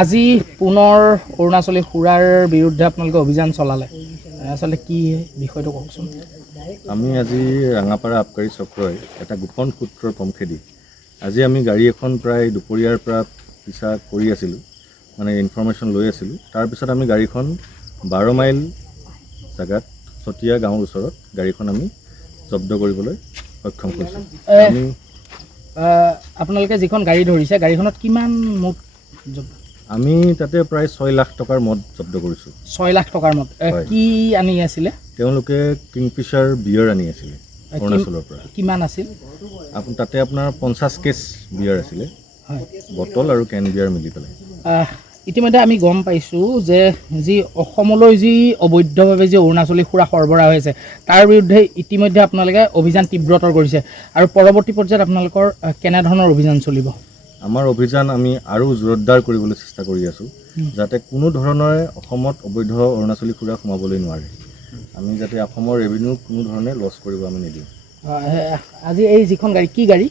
আজি পুনৰ অৰুণাচলী সুৰাৰ বিৰুদ্ধে আপোনালোকে অভিযান চলালে আচলতে কি বিষয়টো কওকচোন। আমি আজি ৰাঙাপাৰা আবকাৰী চক্ৰই এটা গোপন সূত্ৰৰ পমখেদি আজি আমি গাড়ী এখন প্ৰায় দুপৰীয়াৰ পৰা পিছা কৰি আছিলোঁ, মানে ইনফৰমেশ্যন লৈ আছিলোঁ। তাৰপিছত আমি গাড়ীখন 12 মাইল জেগাত চতিয়া গাঁৱৰ ওচৰত গাড়ীখন আমি জব্দ কৰিবলৈ সক্ষম কৰিছোঁ। আপোনালোকে যিখন গাড়ী ধৰিছে গাড়ীখনত কিমান মুঠ? আমি তাতে প্ৰায় 6 লাখ টকাৰ মদ জব্দ কৰিছোঁ। 6 লাখ টকাৰ মদ কি আনি আছিলে? তেওঁলোকে কিংফিছাৰ বিয়াৰ আনি আছিলে অৰুণাচলৰ পৰা। কিমান আছিল? তাতে আপোনাৰ 50 কেছ বিয়াৰ আছিলে, বটল আৰু কেন বিয়াৰ মিলি পেলাই। ইতিমধ্যে আমি গম পাইছোঁ যে যি অসমলৈ যি অবৈধভাৱে যি অৰুণাচলী সুৰা সৰবৰাহ হৈ আছে তাৰ বিৰুদ্ধে ইতিমধ্যে আপোনালোকে অভিযান তীব্ৰতৰ কৰিছে আৰু পৰৱৰ্তী পৰ্যায়ত আপোনালোকৰ কেনেধৰণৰ অভিযান চলিব? আমাৰ অভিযান আমি আৰু জোৰদাৰ কৰিবলৈ চেষ্টা কৰি আছোঁ, যাতে কোনো ধৰণে অসমত অবৈধ অৰুণাচলী সুৰা সোমাবলৈ নোৱাৰে। আমি যাতে অসমৰ ৰেভিনিউ কোনো ধৰণে লছ কৰিব আমি নিদিওঁ। আজি এই যিখন গাড়ী কি গাড়ী?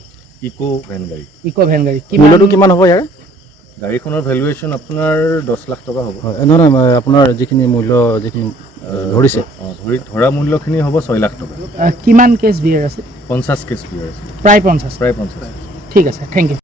ইকো ভেন গাড়ী। ইকো ভেন গাড়ী মূল্যটো কিমান হ'ব ইয়াৰ? গাড়ীখনৰ ভেলুৱেশ্যন আপোনাৰ 10 লাখ টকা হ'ব। নহয় আপোনাৰ যিখিনি মূল্য যিখিনি ধৰিছে ধৰা মূল্যখিনি হ'ব 6 লাখ টকা। কিমান কেছ বিয়াৰ আছে? 50 কেছ বিয়াৰ আছে। প্ৰায় 50। প্ৰায় 50। ঠিক আছে, থেংক ইউ।